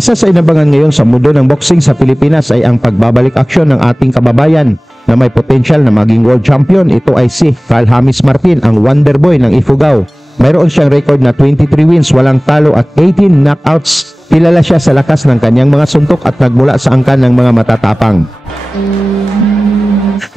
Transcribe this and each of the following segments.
Isa sa inabangan ngayon sa mundo ng boxing sa Pilipinas ay ang pagbabalik aksyon ng ating kababayan na may potensyal na maging world champion. Ito ay si Carl James Martin, ang Wonder Boy ng Ifugao. Mayroon siyang record na 23 wins, walang talo at 18 knockouts. Kilala siya sa lakas ng kanyang mga suntok at nagmula sa angkan ng mga matatapang.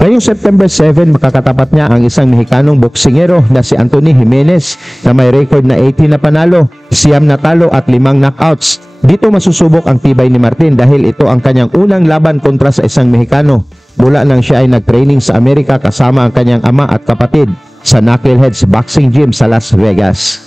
Ngayong September 7, makakatapat niya ang isang Mexicanong boksingero na si Anthony Jimenez na may record na 18 na panalo, 9 na talo at 5 knockouts. Dito masusubok ang tibay ni Martin dahil ito ang kanyang unang laban kontra sa isang Mexicano. Mula nang siya ay nag-training sa Amerika kasama ang kanyang ama at kapatid sa Knuckleheads Boxing Gym sa Las Vegas.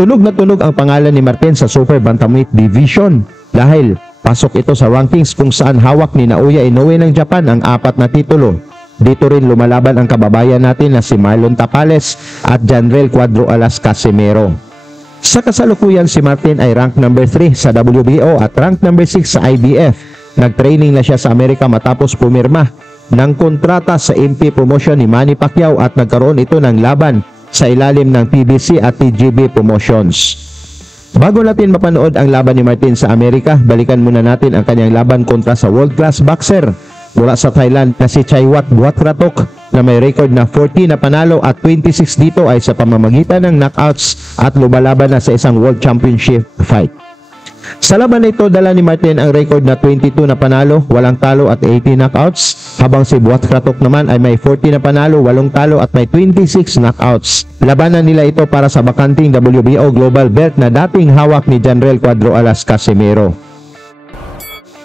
Tunog na tunog ang pangalan ni Martin sa Super Bantamweight Division dahil pasok ito sa rankings kung saan hawak ni Naoya Inoue ng Japan ang 4 na titulo. Dito rin lumalaban ang kababayan natin na si Marlon Tapales at Janrel Cuadro Alas Casimero. Sa kasalukuyan, si Martin ay rank number 3 sa WBO at rank number 6 sa IBF. Nag-training na siya sa Amerika matapos pumirma ng kontrata sa MP promotion ni Manny Pacquiao at nagkaroon ito ng laban sa ilalim ng PBC at TGB Promotions. Bago natin mapanood ang laban ni Martin sa Amerika, balikan muna natin ang kanyang laban kontra sa world-class boxer mula sa Thailand na si Chaiwat Buatratok na may record na 40 na panalo at 26 dito ay sa pamamagitan ng knockouts at lumalaban na sa isang World Championship fight. Sa laban na ito, dala ni Martin ang record na 22 na panalo, walang talo at 18 knockouts, habang si Buatratok naman ay may 40 na panalo, 8 talo at may 26 knockouts. Labanan nila ito para sa bakanting WBO Global Belt na dating hawak ni Janrel Cuadro Alas Casimero.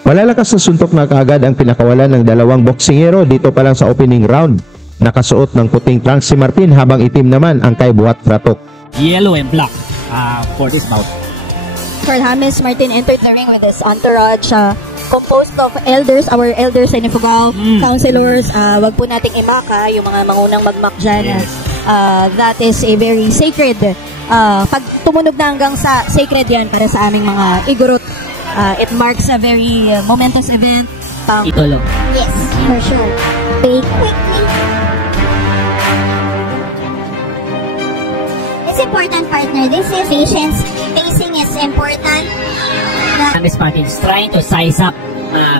Malalakas na suntok na kaagad ang pinakawalan ng dalawang boksingero dito pa lang sa opening round. Nakasuot ng puting trunks si Martin habang itim naman ang kay Buatratok. Yellow and black for this bout. Carl James Martin entered the ring with his entourage composed of elders, our elders sa Ifugao, councilors. Wag po nating imaka yung mga mangunang magmak dyan. Yes. That is a very sacred. Pag tumunog na hanggang sa sacred yan para sa aming mga igurot. It marks a very momentous event. Itolo. Yes, for sure. Wait, quickly. It's important, partner. This is patience. Pacing is important. James Martin is trying to size up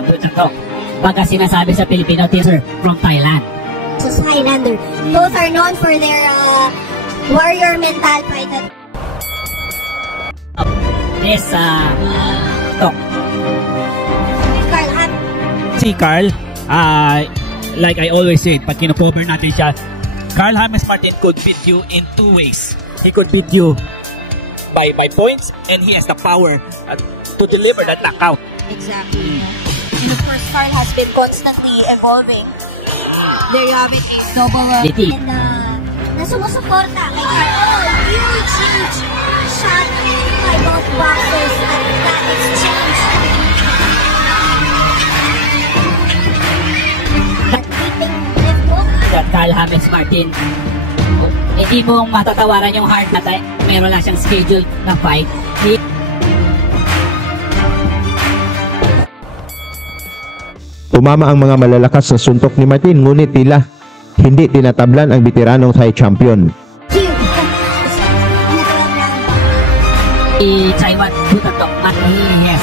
Buatratok. Pagka sinasabi sa Filipino, teaser from Thailand. So, Highlander. Both are known for their warrior mental fight. This Tok. Carl, Si Carl, like I always said, pag kino-cover natin siya, Carl James Martin could beat you in 2 ways. He could beat you by points, and he has the power to deliver that knockout. exactly. And of course, Carl has been constantly evolving. There you have it, a double and na sumusuporta kay Carl. Oh, huge shot by both boxers at that exchange. But keeping left hook. Carl James Martin, hindi mo matatawaran yung heart na meron lang siyang schedule na fight. Tumama ang mga malalakas na suntok ni Martin ngunit tila hindi tinatablan ang veteranong Thai champion. Chaiwat Buatratok, yes.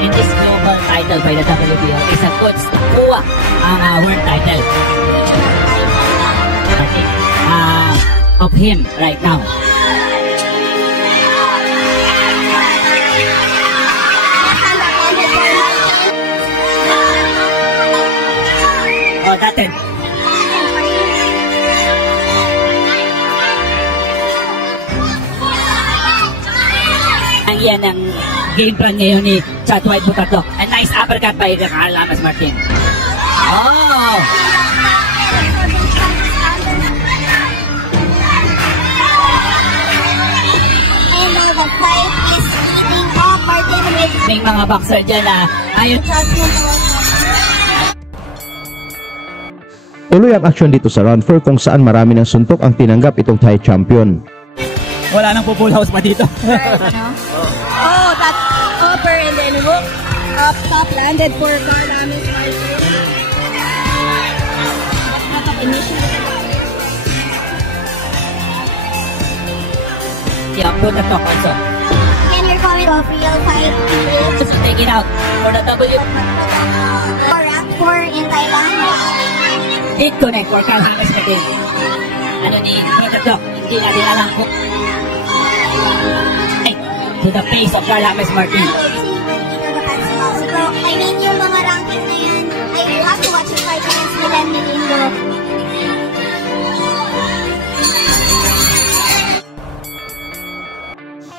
In this global title by the WBO, is a good nakuha ang world title of him right now. Oh, dati. Yan ang game plan ngayon ni Chaiwat Buatratok. A nice uppercut by Carl James Martin. Oh! And now the fight is heating up. Martin with May mga boxer dyan na ayun. Tuloy ang aksyon dito sa round 4 kung saan marami ng suntok ang tinanggap itong Thai champion. Wala nang full house pa dito. Oh, that upper and then hook up top landed for Carl James Martin. Yup. Buta talk also. Can you comment of real fight clips? So take it out for the W. For rank 4 in Thailand. Did connect for Carl James Martin. Ano ni Buta talk? Hindi natin alam kung to the pace of Carl James Martin. I mean, yung mga ranking na yan, I will have to watch the fight against Milan Melingo.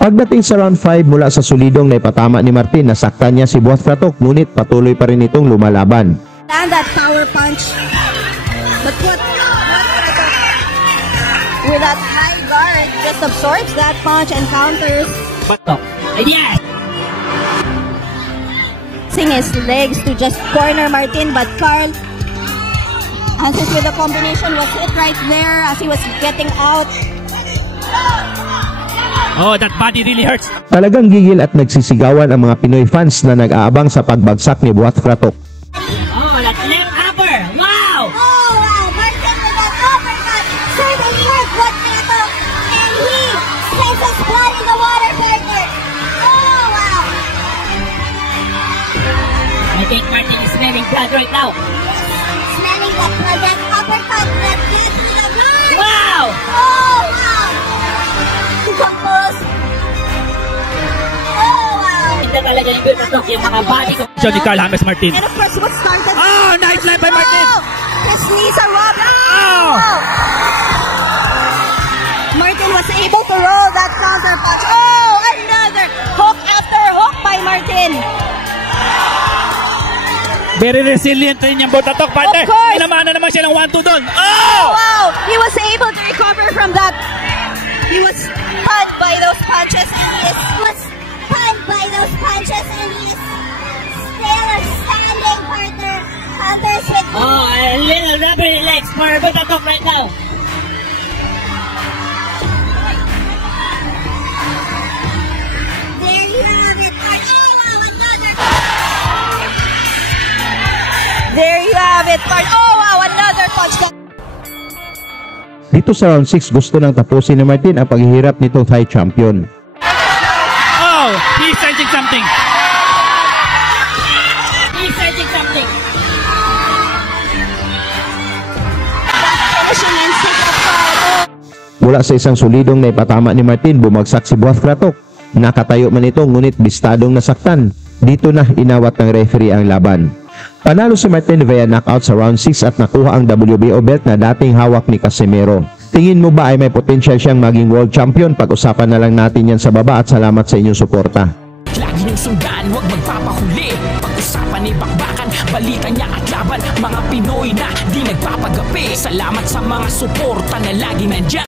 Pagdating sa round 5 mula sa sulidong na ipatama ni Martin, nasaktan niya si Buhat Pratok ngunit patuloy pa rin itong lumalaban. And that power punch. But what with that high guard just absorbs that punch and counters. Talk. Yes! Using his legs to just corner Martin, but Carl answers with a combination, was hit right there as he was getting out. Oh, that body really hurts. Talagang gigil at nagsisigawan ang mga Pinoy fans na nag-aabang sa pagbagsak ni Buhat Pratok. Oh, that left upper! Wow! Oh, wow! Martin with that uppercut! Certainly hurt Buhat Pratok! And he sends his blood in the water, partner! Oh, wow! I think Martin is smelling blood right now. Smelling that blood, that uppercut that gets to the blood! Wow! Oh, wow! Composed! Oh, wow! Hindi talaga yung Buta talk, yung mga body ko. Johnny Carl James Martin. And of course, what started... Oh, nice line by Martin. Oh, his knees are rubbed. Oh! Martin was able to roll that counter punch. Oh, another hook after hook by Martin. Very resilient rin yung Buta talk, partner. Of course. Inamana naman siya ng 1-2 doon. Oh! Wow, he was able to recover from that. He was stunned by those punches and he Was stunned by those punches and he is still standing, partner. Others with Oh, a little rubbery legs for Buta talk right now. There you have it, partner. Oh, wow, another. There you have it, part. Oh wow, another punch. Dito sa round 6 gusto nang tapusin ni Martin ang paghihirap nitong Thai champion. Oh, he's sensing something. He's searching something. Finishing instinct of Carl. Mula sa isang sulidong na ipatama ni Martin, bumagsak si Buhat Pratok. Nakatayo man ito ngunit bistadong nasaktan. Dito na inawat ng referee ang laban. Panalo si Martin via knockout sa round 6 at nakuha ang WBO belt na dating hawak ni Casimero. Tingin mo ba ay may potential siyang maging world champion? Pag-usapan na lang natin yan sa baba at salamat sa inyong suporta. Lagi niyong sundan, huwag magpapahuli. Pag-usapan ni bakbakan, balita niya at laban. Mga Pinoy na di nagpapagapi. Salamat sa mga suporta na lagi nandyan.